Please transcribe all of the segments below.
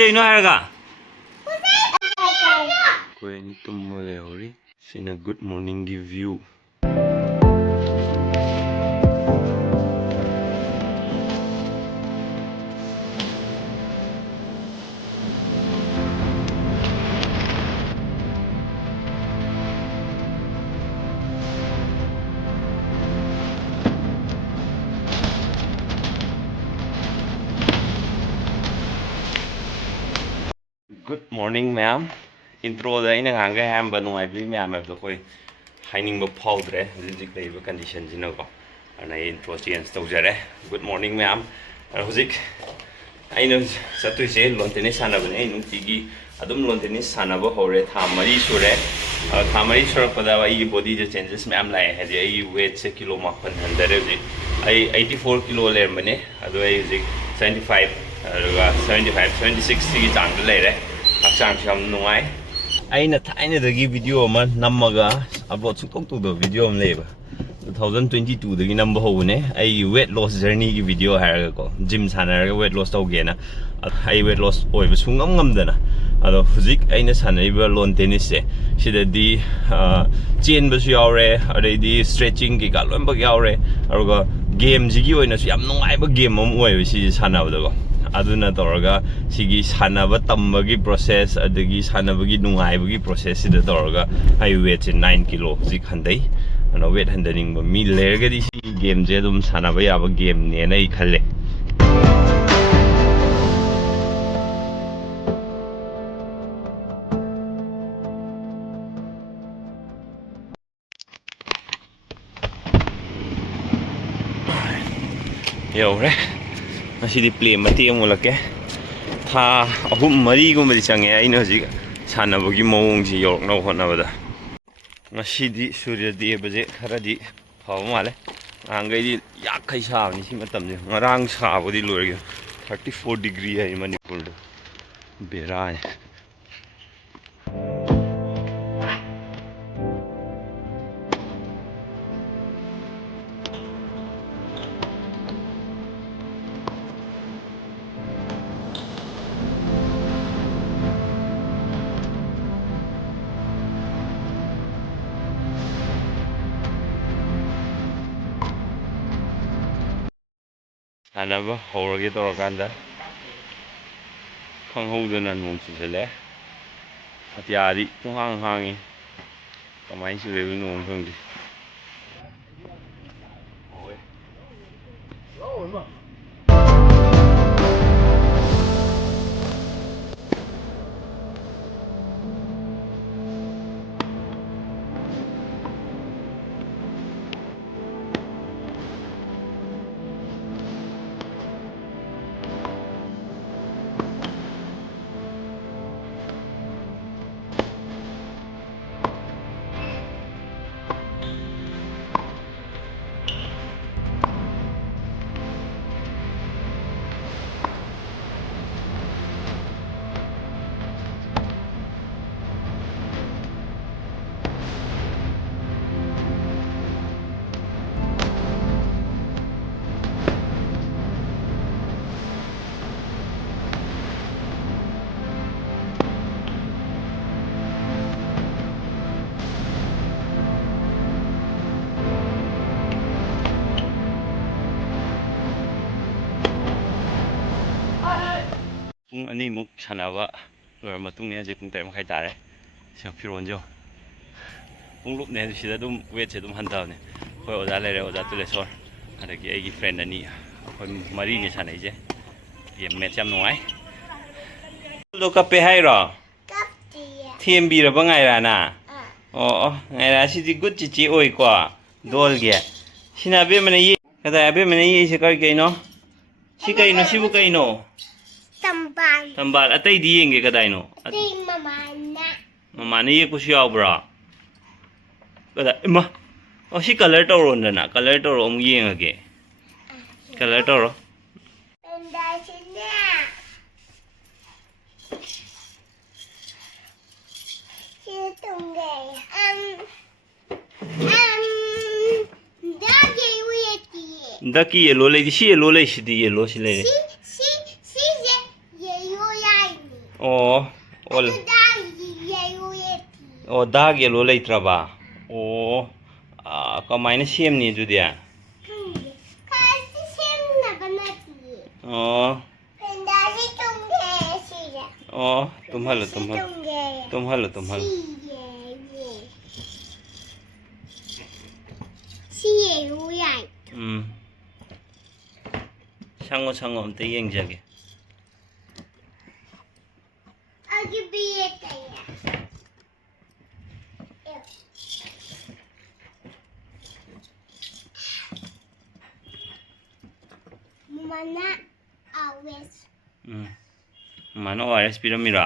You know Haraga? Going to Mahei. Seen a good morning view. Good morning, ma'am. Intro da ina nganga ham ba nungai bi ma'am ba koi haining ba phawdre zik lei ba condition jina ko ana intro change tawjare. Good morning, ma'am. Huzik aina satui se lawn tennis sana bane ai nungtigi adum lawn tennis sana ba hore thamari sure thamari sure pada ai body je changes ma'am lai ha je ai weight se kilo makhan handare ji ai 84 kilo ler mane adu ai zik 75 75 76 ꯁꯤꯒꯤ ꯆꯥꯡꯗ ꯂꯩꯔꯦ ꯍꯛꯆꯥꯡꯁꯨ ꯌꯥꯝ ꯅꯨꯡꯉꯥꯏ ꯑꯩꯅ ꯊꯥꯏꯅꯗꯒꯤ video ꯑꯃ ꯅꯝꯃꯒ ꯑꯞꯂꯣꯗ ꯁꯨꯡꯇꯧ ꯇꯧꯗꯕ ꯚꯤꯗꯤꯑꯣ ꯑꯃ ꯂꯩꯌꯦꯕ 2022 ꯅꯝꯕ ꯍꯧꯕꯅꯦ ꯑꯩꯒꯤ ꯋꯦꯠ ꯂꯣꯁ ꯖꯔꯅꯤꯒꯤ ꯚꯤꯗꯤꯑꯣ ꯍꯥꯏꯔꯒꯀꯣ ꯖꯤꯝ ꯁꯥꯟꯅꯔꯒ ꯋꯦꯠ ꯂꯣꯁ ꯇꯧꯒꯦꯅ ꯑꯩ ꯋꯦꯠ ꯂꯣꯁ ꯑꯣꯏꯕ ꯁꯨꯡꯉꯝ ꯉꯝꯗꯅ ꯑꯗꯣ ꯍꯧꯖꯤꯛ ꯑꯩꯅ ꯁꯥꯟꯅꯔꯤꯕ ꯂꯣꯟ ꯇꯦꯅꯤꯁꯁꯦ ꯁꯤꯗꯗꯤ ꯆꯦꯟꯕꯁꯨ ꯌꯥꯎꯔꯦ ꯑꯗꯩꯗꯤ ꯁ꯭ꯇ꯭ꯔꯦꯆꯤꯡ ꯀꯩꯀꯥ ꯂꯣꯏꯅꯃꯛ ꯌꯥꯎꯔꯦ ꯑꯗꯨꯒ ꯒꯦꯝꯁꯤꯒꯤ ꯑꯣꯏꯅꯁꯨ ꯌꯥꯝ ꯅꯨꯡꯉꯥꯏꯕ ꯒꯦꯝ ꯑꯃ ꯑꯣꯏꯕ ꯁꯤꯁꯦ ꯁꯥꯟꯅꯕꯗꯀꯣ aduna tawraga sigi sanaba tambagi process adagi sanabagi nungaibagi process sida tawraga I weight 9 kilo zik handai ana weight handling ba mi lerga di si game je dum sanaba yaba game ne na I khalle yore Ngasi di play mati amulake tha ahum mari gumadi change aina hojik sanabagi mawongji yorokna hotnabada ngasi di surya debaje khara di phaw male angai di yakhai sabni si matamje ngarang sabudi loirge 34 degree hai manipur da bera Anaba hawrage tawrakanda khanghoudana nong chusale atyari punghang hangi kamai churebe nong khangdi Pung ani muk sanaba lor matung ne je pung 3 makhai tare sia firon jo pung lup ne sida dum weight se dum handa ne khoi oja lere oja tu le sor adagi ai gi friend ani khoi mari ni sanai je ye match yam nuai lo ka pe hai ro kap ti thiem bi ra ba ngai ra na o ngai ra si di good chi chi oi ko dol ge sina be mane ye kada be mane ye se kar ge no si kai no si bu kai no Tambal atai di yenge kadai no atai mama ye kusi yaubra kada ima o si color tawro na color tawro om yengage color tawro daki yellow lady si yellow lady si yellow si lady ꯑꯣ ꯑꯣ ꯑꯣ ꯗꯥꯛ yellow ꯂꯩꯇ꯭ꯔꯕ ꯑꯣ ꯀꯃꯥꯏꯅ ꯁꯦꯝꯅꯤ ꯑꯗꯨꯗꯤ ꯑꯣ ꯑꯣ ꯇꯨꯝꯍꯜꯂꯣ ꯇꯨꯝꯍꯜꯂꯣ ꯇꯨꯝꯍꯜꯂꯣ ꯇꯨꯝꯍꯜꯂꯣ ꯁꯪꯉꯣ ꯁꯪꯉꯣ ꯑꯝꯇ ꯌꯦꯡꯖꯒꯦ ꯃꯥꯅ ORS ꯄꯤꯔꯝꯃꯤꯔꯣ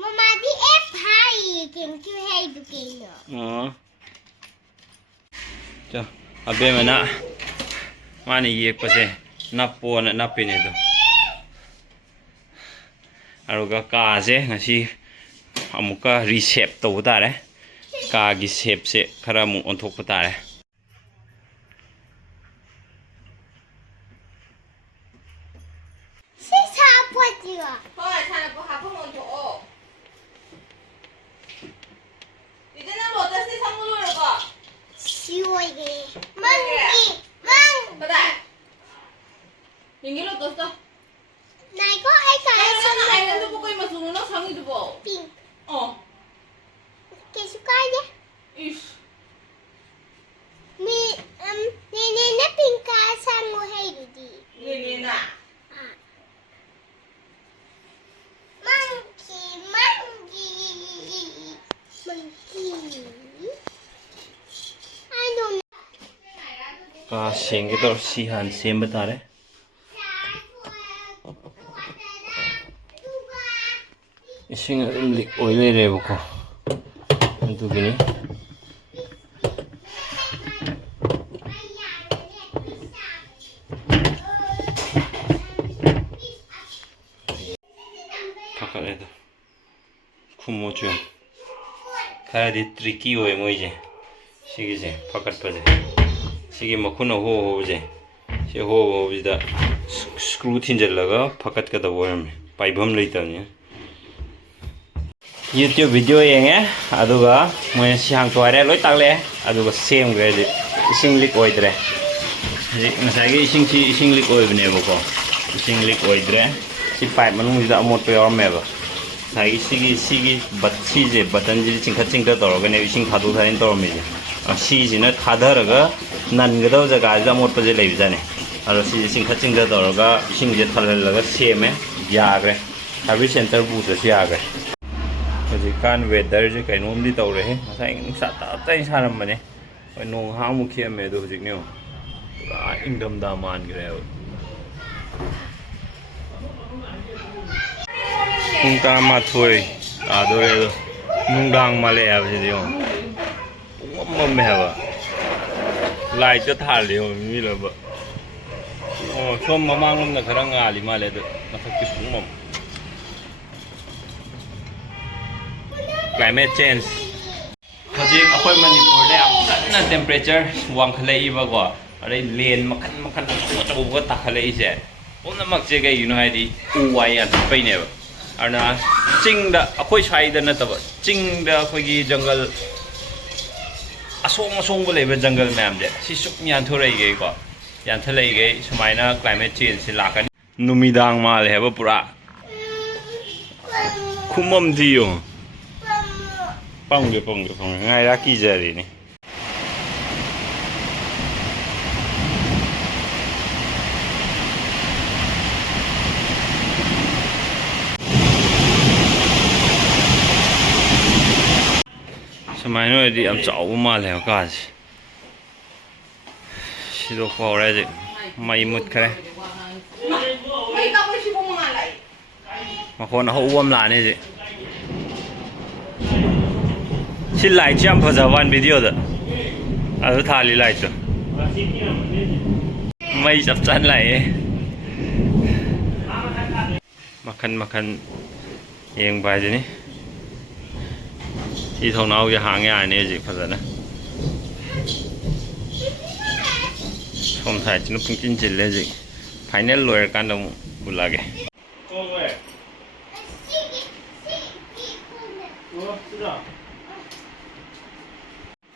ꯃꯃꯥꯗꯤ F ꯍꯥꯏ ꯀꯦꯟꯀꯤ ꯍꯥꯏꯗꯨ ꯀꯩꯅꯣ ꯆꯣ ꯑꯕꯦꯝꯃꯅ ꯃꯥꯅ ꯌꯦꯛꯄꯁꯦ ꯅꯞꯄꯣꯅ ꯅꯞꯄꯤꯅꯦ ꯑꯗꯣ ꯑꯗꯨꯒ ꯀꯥꯁꯦ ꯉꯁꯤ ꯑꯃꯨꯛꯀ ꯔꯤꯁꯦꯞ ꯇꯧꯕ ꯇꯥꯔꯦ ꯀꯥꯒꯤ ꯁꯦꯞꯁꯦ ꯈꯔ ꯑꯃꯨꯛ ꯑꯣꯟꯊꯣꯛꯄ ꯇꯥꯔꯦ ꯁꯤ ꯁꯥꯄꯣꯠꯇꯤꯔꯣ ꯍꯣꯏ ꯁꯥꯟꯅꯄꯣ ꯍꯥꯞꯐꯝ ꯑꯣꯟꯊꯣꯛꯑꯣ 이제 ꯅꯪ ꯂꯣꯇꯁꯇꯤ ꯁꯪꯕ ꯂꯣꯏꯔꯕꯣ ꯁꯤ ꯑꯣꯏꯒꯦ ꯃꯪꯒꯤ ꯃꯪ ꯀꯗꯥꯏ ꯌꯦꯡꯒꯦ ꯂꯣꯇꯁꯇꯣ ꯅꯥꯏꯀꯣ ꯑꯩ ꯀꯥꯏ ꯅꯪ ꯑꯥꯏꯔꯟꯗꯨꯕꯨ ꯀꯩ ꯃꯆꯨꯅꯣ ꯅꯪ ꯁꯪꯉꯤꯗꯨꯕꯣ ꯄꯤꯡ ꯀꯩꯁꯨ ꯀꯥꯏꯗꯦ 이씨 미 네네나 핑카 상무 해이디 네네나 monkey I don't ꯀꯥ ꯁꯦꯡꯒꯦ ꯇꯧꯔ ꯁꯤ ꯍꯥꯟꯅ ꯁꯦꯝꯕ ꯇꯥꯔꯦ ꯏꯁꯤꯡ ꯑꯗꯨꯝ ꯂꯤꯛ ꯑꯣꯏ ꯂꯩꯔꯦꯕꯀꯣ ꯑꯗꯨꯒꯤꯅꯤ ꯐꯀꯠꯂꯦꯗ ꯈꯨꯝꯃꯣꯆꯨ ꯈꯔꯗꯤ ꯇ꯭ꯔꯤꯛꯀꯤ ꯑꯣꯏ ꯃꯣꯏꯁꯦ ꯁꯤꯒꯤꯁꯦ ꯐꯀꯠꯄꯁꯦ ꯁꯤꯒꯤ ꯃꯈꯨꯟ ꯑꯍꯣ ꯑꯍꯣꯕꯁꯦ ꯁꯤ ꯑꯍꯣ ꯑꯍꯣꯕꯁꯤꯗ ꯁꯀ꯭ꯔꯨ ꯊꯤꯟꯖꯤꯜꯂꯒ ꯐꯀꯠꯀꯗꯕ ꯑꯣꯏꯔꯝꯃꯦ ꯄꯥꯏꯐꯝ ꯂꯩꯇꯕꯅꯤꯅ ꯌꯨꯇ꯭ꯌꯨꯕ ꯚꯤꯗꯤꯑꯣ ꯌꯦꯡꯉꯦ ꯑꯗꯨꯒ ꯃꯣꯏꯅ ꯁꯤ ꯍꯥꯡꯇꯣꯛ ꯍꯥꯏꯔꯦ ꯂꯣꯏ ꯇꯥꯛꯂꯛꯑꯦ ꯑꯗꯨꯒ ꯁꯦꯝꯈ꯭ꯔꯦ ꯍꯧꯖꯤꯛ ꯏꯁꯤꯡ ꯂꯤꯛ ꯑꯣꯏꯗ꯭ꯔꯦ ꯍꯧꯖꯤꯛ ꯉꯁꯥꯏꯒꯤ ꯏꯁꯤꯡꯁꯤ ꯏꯁꯤꯡ ꯂꯤꯛ ꯑꯣꯏꯕꯅꯦꯕꯀꯣ ꯏꯁꯤꯡ ꯂꯤꯛ ꯑꯣꯏꯗ꯭ꯔꯦ ꯁꯤ ꯄꯥꯏꯞ ꯃꯅꯨꯡꯁꯤꯗ ꯑꯃꯣꯠꯄ ꯌꯥꯎꯔꯝꯃꯦꯕ ꯉꯁꯥꯏꯒꯤ ꯁꯤꯁꯦ ꯕꯇꯟꯁꯤꯗ ꯆꯤꯡꯈꯠ ꯇꯧꯔꯒꯅꯦ ꯏꯁꯤꯡ ꯊꯥꯗꯣꯛ ꯊꯥꯖꯤꯟ ꯇꯧꯔꯝꯃꯤꯁꯦ ꯁꯤꯁꯤꯅ ꯊꯥꯗꯔꯒ ꯅꯟꯒꯗꯕ ꯖꯒꯥꯁꯤꯗ ꯑꯃꯣꯠꯄꯁꯦ ꯂꯩꯕꯖꯥꯠꯅꯤ ꯑꯗꯣ ꯁꯤꯁꯦ ꯆꯤꯡꯈꯠ ꯇꯧꯔꯒ ꯏꯁꯤꯡꯁꯦ ꯊꯜꯍꯜꯂꯒ ꯁꯦꯝꯃꯦ ꯌꯥꯈ꯭ꯔꯦ ꯁꯥꯔꯚꯤꯁ ꯁꯦꯟꯇꯔ ꯄꯨꯗ꯭ꯔꯁꯨ ꯌꯥꯈ꯭ꯔꯦ ꯍꯧꯖꯤꯛꯀꯥꯟ ꯋꯦꯗꯔꯁꯦ ꯀꯩꯅꯣꯝꯗꯤ ꯇꯧꯔꯦꯍꯦ ꯉꯁꯥꯏ ꯅꯨꯡꯁꯥ ꯇꯞ ꯇꯥꯏ ꯁꯥꯔꯝꯕꯅꯦ ꯍꯣꯏ ꯅꯣꯡ ꯉꯥꯏꯍꯥꯛꯃꯨꯛ ꯈꯤꯑꯝꯃꯦ ꯑꯗꯣ ꯍꯧꯖꯤꯛꯅꯦ ꯄꯨꯔꯥ ꯏꯪꯊꯝꯊꯥ ꯃꯥꯟꯈ꯭ꯔꯦꯕ ꯄꯨꯡ 12 ꯇꯥꯗꯣꯔꯦ ꯑꯗꯣ ꯅꯨꯡꯗꯥꯡ ꯃꯥꯜꯂꯛꯑꯦ ꯍꯥꯏꯕꯁꯤꯗꯤ ꯌꯦꯡꯉꯣ ꯄꯨꯡꯃꯝ ꯃꯝꯃꯦ ꯍꯥꯏꯕ ꯂꯥꯏꯠꯇ ꯊꯥꯜꯂꯦ ꯌꯦꯡꯉꯣ ꯃꯤ ꯂꯣꯏꯅꯃꯛ ꯑꯣ ꯁꯣꯝ ꯃꯃꯥꯡꯂꯣꯝꯗ ꯈꯔ ꯉꯥꯜꯂꯤ ꯃꯥꯜꯂꯦ ꯑꯗꯣ ꯃꯊꯛꯇꯤ ꯄꯨꯡꯃꯝ ꯀ꯭ꯂꯥꯏꯃꯦꯠ ꯆꯦꯟꯖ ꯍꯧꯖꯤꯛ ꯑꯩꯈꯣꯏ ꯃꯅꯤꯄꯨꯔꯗ ꯌꯥꯝ ꯀꯟꯅ ꯇꯦꯝꯄꯔꯦꯆꯔ ꯋꯥꯡꯈꯠꯂꯛꯏꯕꯀꯣ ꯑꯗꯩ ꯂꯦꯟ ꯃꯈꯜ ꯃꯈꯜ ꯑꯆꯧ ꯑꯆꯧꯕꯒ ꯇꯥꯈꯠꯂꯛꯏꯁꯦ ꯄꯨꯝꯅꯃꯛꯁꯦ ꯀꯩꯒꯤꯅꯣ ꯍꯥꯏꯗꯤ ꯎ ꯋꯥ ꯌꯥꯟꯊꯠꯄꯩꯅꯦꯕ ꯑꯗꯨꯅ ꯆꯤꯡꯗ ꯑꯩꯈꯣꯏ ꯁ꯭ꯋꯥꯏꯗ ꯅꯠꯇꯕ ꯆꯤꯡꯗ ꯑꯩꯈꯣꯏꯒꯤ ꯖꯪꯒꯜ ꯑꯁꯣꯡꯕ ꯂꯩꯕ ꯖꯪꯒꯜ ꯃꯌꯥꯝꯁꯦ ꯁꯤ ꯁꯨꯝ ꯌꯥꯟꯊꯣꯔꯛꯏꯒꯩꯀꯣ ꯌꯥꯟꯊꯠꯂꯛꯏꯒꯩ ꯁꯨꯃꯥꯏꯅ ꯀ꯭ꯂꯥꯏꯃꯦꯠ ꯆꯦꯟꯖꯁꯦ ꯂꯥꯛꯀꯅꯤ ꯅꯨꯃꯤꯗꯥꯡ ꯃꯥꯜꯂꯦ ꯍꯥꯏꯕ ꯄꯨꯔꯥ ꯈꯨꯃꯝꯗꯤ ꯌꯦꯡꯉꯣ ꯄꯝꯒꯦ ꯉꯥꯏꯔꯥ ꯀꯤꯖꯔꯦꯅꯦ ꯁꯨꯃꯥꯏꯅ ꯑꯣꯏꯔꯗꯤ ꯌꯥꯝ ꯆꯥꯎꯕ ꯃꯥꯜꯂꯦꯕ ꯀꯥꯁꯦ ꯁꯤꯗꯣꯛꯄ ꯍꯧꯔꯦ ꯍꯧꯖꯤꯛ ꯃꯩ ꯃꯨꯠꯈ꯭ꯔꯦ ꯃꯈꯣꯟ ꯑꯍꯧꯕ ꯑꯃ ꯂꯥꯛꯑꯅꯤ ꯍꯧꯖꯤꯛ ꯁꯤ ꯂꯥꯏꯠꯁꯦ ꯌꯥꯝ ꯐꯖꯕ ꯋꯥꯟ ꯚꯤꯗꯤꯑꯣꯗ ꯑꯗꯨ ꯊꯥꯜꯂꯤ ꯂꯥꯏꯠꯇꯣ ꯃꯩ ꯆꯞ ꯆꯥꯅ ꯂꯥꯛꯑꯦ ꯃꯈꯟ ꯃꯈꯟ ꯌꯦꯡꯕ ꯍꯥꯏꯗꯨꯅꯤ ꯁꯤ ꯊꯣꯡꯅꯥꯎꯁꯦ ꯍꯥꯡ ꯌꯥꯔꯅꯤ ꯍꯧꯖꯤꯛ ꯐꯖꯅ ꯁꯣꯝ ꯁꯥꯏꯠꯁꯤꯅ ꯄꯨꯡꯆꯤꯟ ꯆꯤꯜꯂꯦ ꯍꯧꯖꯤꯛ ꯐꯥꯏꯅꯦꯜ ꯂꯣꯏꯔꯀꯥꯟꯗ ꯑꯃꯨꯛ ꯎꯠꯂꯛꯑꯒꯦ 왜? 쓰자.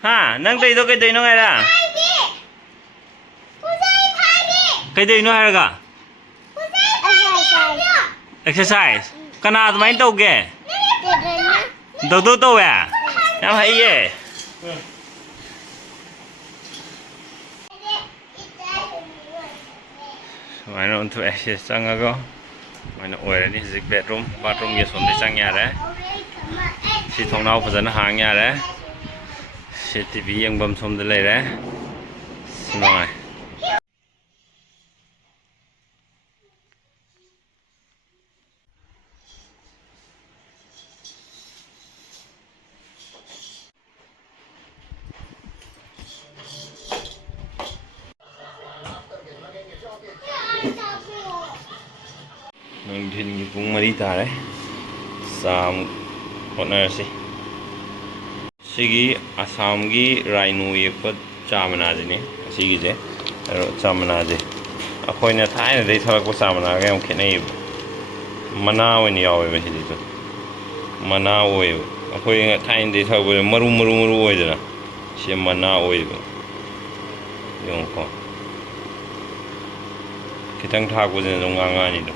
하, 난 그래도 그래도 해라. 그래도 이노 해라가. Exercise. Kana admain tau ge. Do tau ya. Yang hai ye. Mana untuk exercise sangago. Mana oi ni zik bedroom, bathroom ye som de sang ya re. Si thong nau phajana hang ya re. Si TV yang bam som de lai re. Sinoi. Nungguin pung mari tare, sam Hotnarakpa. Sigi Assam gi Rhino ye pat chamana jine. Sigi je, chamana je. Akoi na thai na dei thak ko chamana ga yam khenai. Mana wen yawe ba hidi to. Mana oi. Akoi nga thai dei thak bo maru oi dana. Si mana oi ba. Yong ko. Kitang thak bo jene dong nga ni do.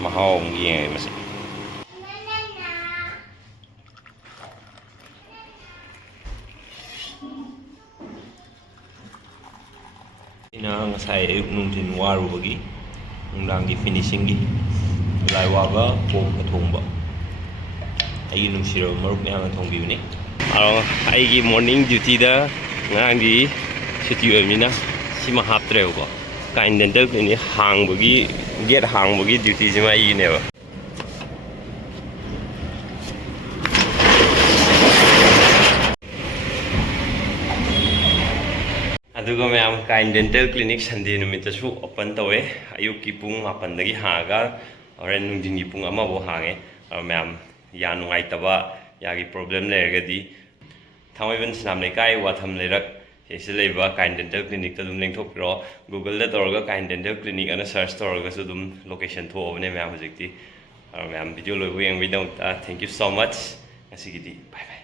Mahau ngi masih. Ina ngasai ayuk nungtin waru bagi nungdangi finishing gi lai waga ko thongba ai nungsiro marup yang thongbi ni aro ai gi morning duty da ngangi siti amina sima haptre ko kain dental ni hang bagi get hang bagi duty jima ai ne ba aduga mayam kain dental clinic Sunday numita su open tawe ayuk ki pung 8 dagi haga oren nungdin gi pung ama bo hange mayam ya nungai taba ya gi problem lergadi thamaiban snam le kai watham lerak hese leiba kain dental clinic ta dum lengthok pro Google da torga kain dental clinic ana search torga su dum location tho obne mayam hojikti mayam video loibu yang video thank you so much asigidi bye bye